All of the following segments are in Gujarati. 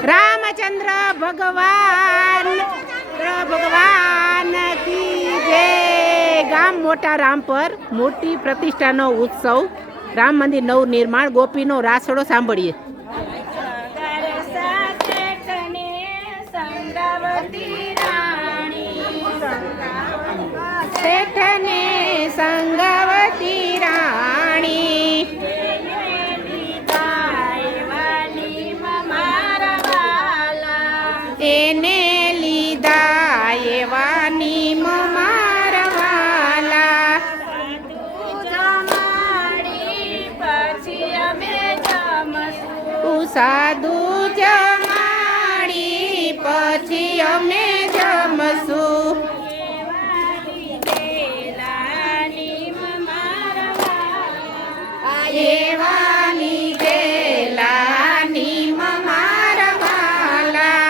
रामचंद्र भगवान की जय। गाम मोटा रामपर मोटी प्रतिष्ठानो उत्सव राम मंदिर नव निर्माण गोपीनो रासड़ो सांभळीए। सेठने संगवती राणी એને લીધા એવા નીમ મારવાલા સાધુ જમાડી પછી અમે જમશું। એવા લીધેલા નીમ મારવાલા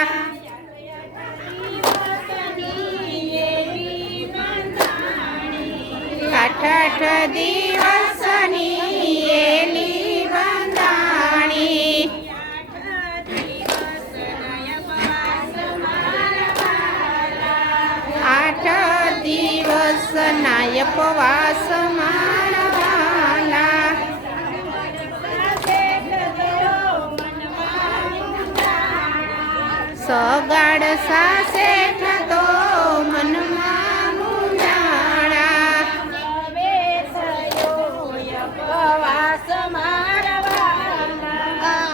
આઠ દિવસની એલી બંધાણી 8 દિવસના ઉપવાસ મારવાલા સગાડ સાસે તો મનમાં મુંજાણા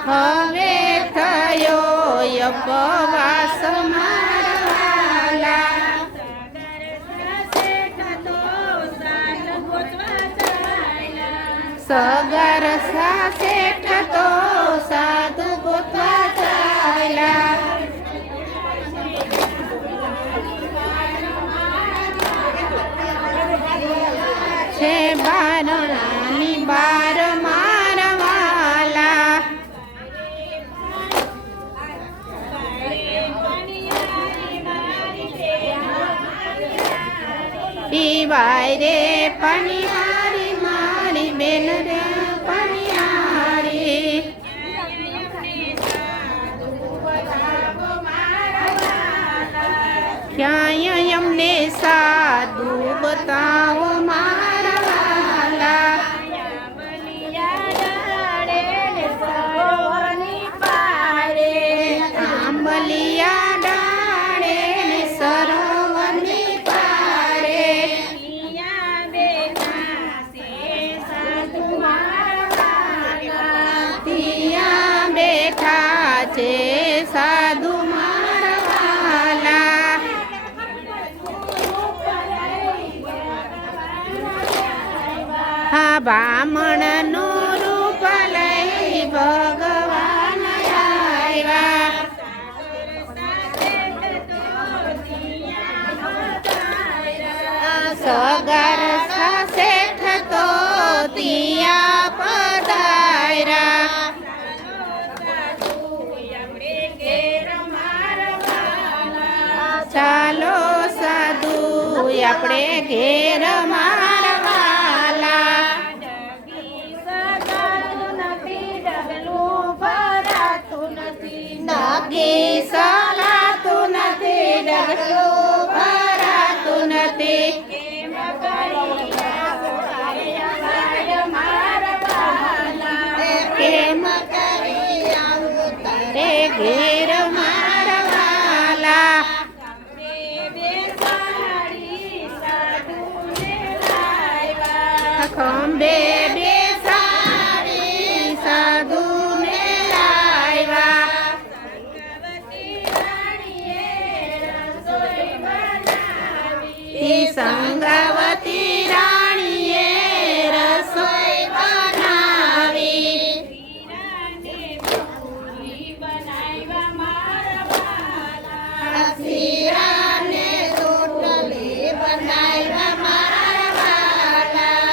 હવે થયો ઉપવાસ મારવાલા સગર સાસે તો સાધુ ગોતવા ચાલ્યા છે બારણાની બાર મારવાલા પીવાય રે પનિહારી મારી બેન રે પનિહારી ક્યાંય અમને સાધુ બતાવો મારવાલા આંબલિયા ડાળે ને સરોવરની પારે ત્યાં બેઠા છે સાધુ મારવાલા હા બ્રાહ્મણનું રૂપ લઈ ભગવાન આવ્યા સગર શેઠ તો ત્યાં પધાર્યા ચાલો સાધુ આપણે ઘેર મારવાલા નગી સલાતું નથી ડગલું ભરાતું નથી કેમ કરી આવું તારે ઘેર મારવાલા ખંભે બેસાડી સાધુને લાવ્યા સંગાવતી રાણીએ રસોઈ બનાવી શીરાને રોટલી બનાવ્યા મારવાલા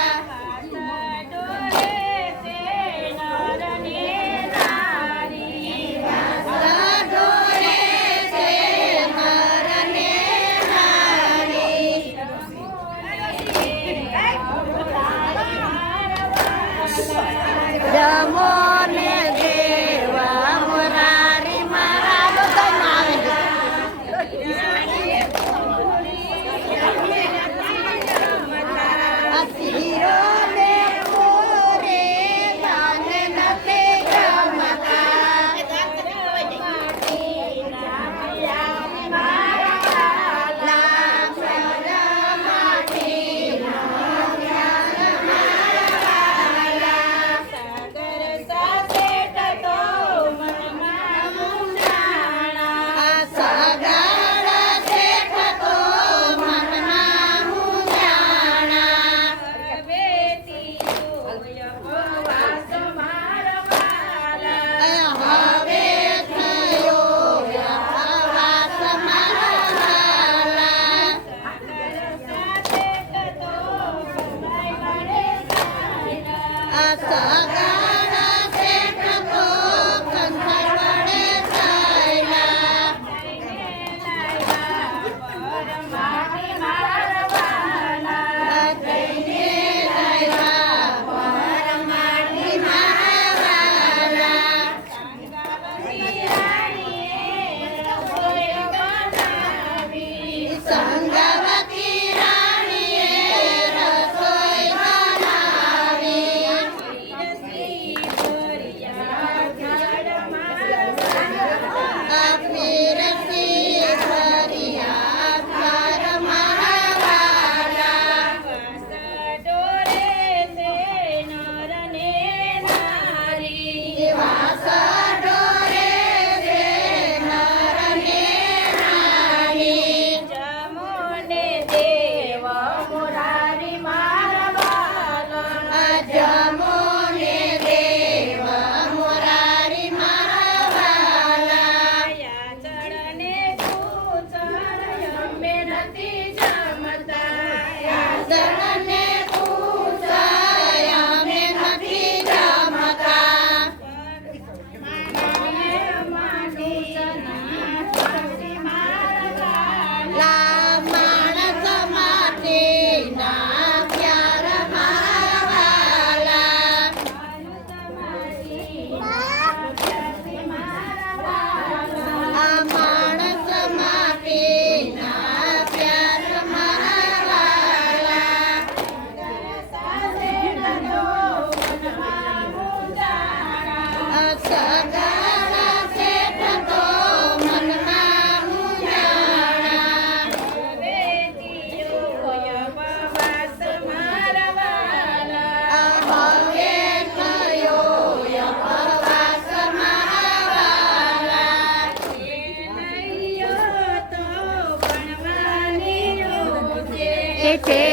છે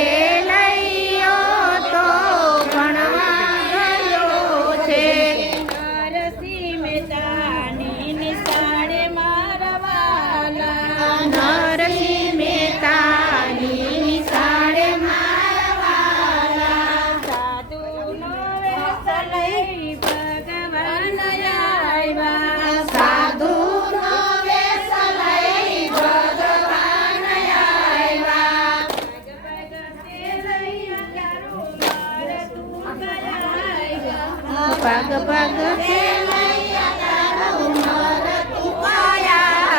લઈયો તો ભણવા ગયો છે. નરસિંહ મહેતાની નિશાળે મારા વાલા, નરસિંહ મહેતાની નિશાળે મારા વાલા. સાધુનો વેશ લઈ ભગવાન આવ્યા, સાધુનો વેશ લઈ ભગવાન આવ્યા. પગ પગ ખેલૈયા તારું નરતું આવ્યા.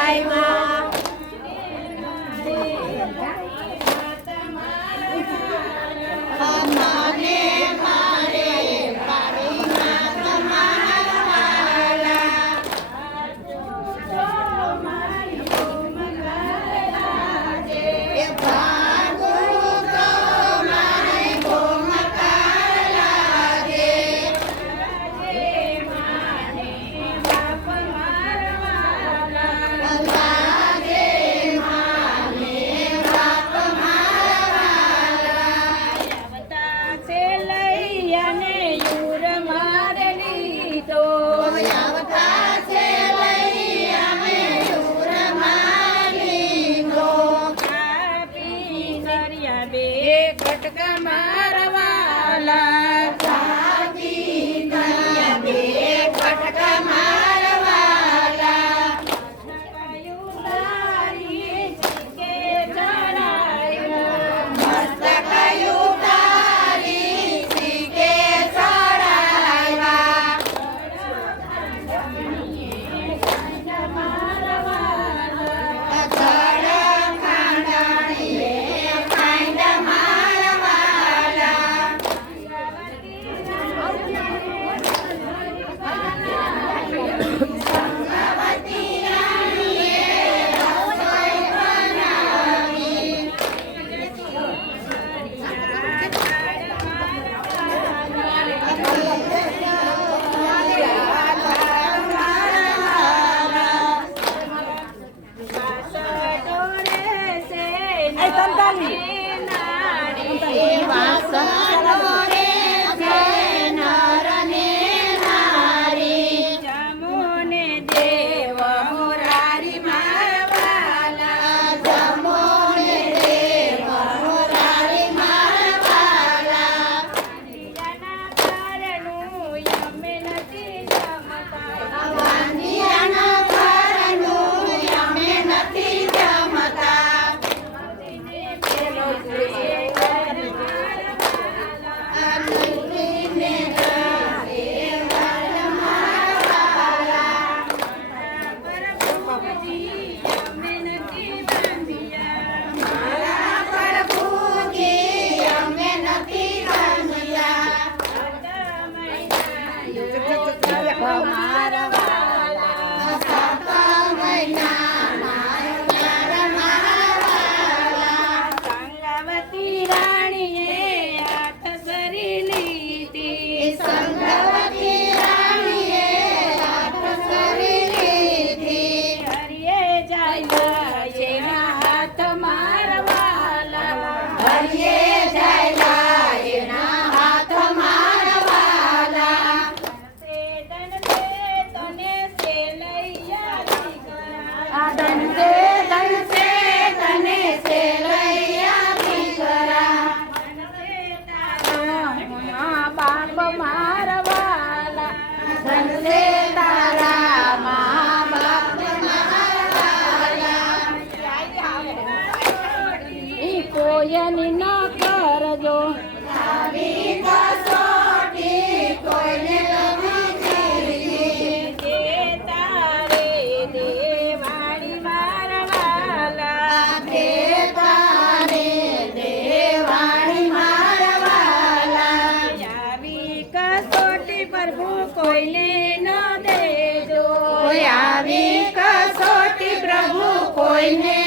મને મારે મારી નાથ મારા વાલા. એ ભાગુ તો મારી ભૂમકા લાગે. લાગે માને બાપ મારા વાલા. છે લૈયાને યુર મારે લીધો, આવતા છે લઈ અમે દૂર મારી ગો. આપી કર્યા બે કટકા મારવાલા, સાથી કર્યા બે કટકા મારા વાલા. મસ્તકયું તારી શીકે ચડાવ્યા. ધડ ખાંડણીએ ખાંડ મારા વાલા. સંગવતી રાણીએ રસોઈ બનાવી. વાસણોરે છે નર ને નારી. જમોને દેવ મોરારી મારવાલા, જમો ને દેવ મોરારી મારા વાલા. વાંધિયાના ઘરનું અમે નથી જમતા. આ નંદીને ઘરે વાલ મારા વાલા. મારા પ્રભુજી અમે નથી બાંધ્યા. મારા વાલા સાત મહિના મારા વાલા. સંગવતી રાણીએ હાથ ધરી લીધી, સંગવતી રાણીએ હાથ ધરી લીધી. હરિએ જાય એના હાથ મારવાલા, હરિયે જાય એના હાથ મારા વાલા. ધન છે તને છે લૈયા દીકરા, ધનસે ધનસે તને છે લૈયા દીકરા. બાપ મારવાલા, ધનસે તારા મા બાપ મારા વાલા. ઈ કોયની ન કરજો, આવી કસોટી કોઈને નથી જીવી. કે તારે દેવાળી મારવાલા, કે તારે દેવાળી મારા વાલા. આવી કસોટી પ્રભુ કોઈને ન દેજો, કોઈ આવી કસોટી પ્રભુ કોઈને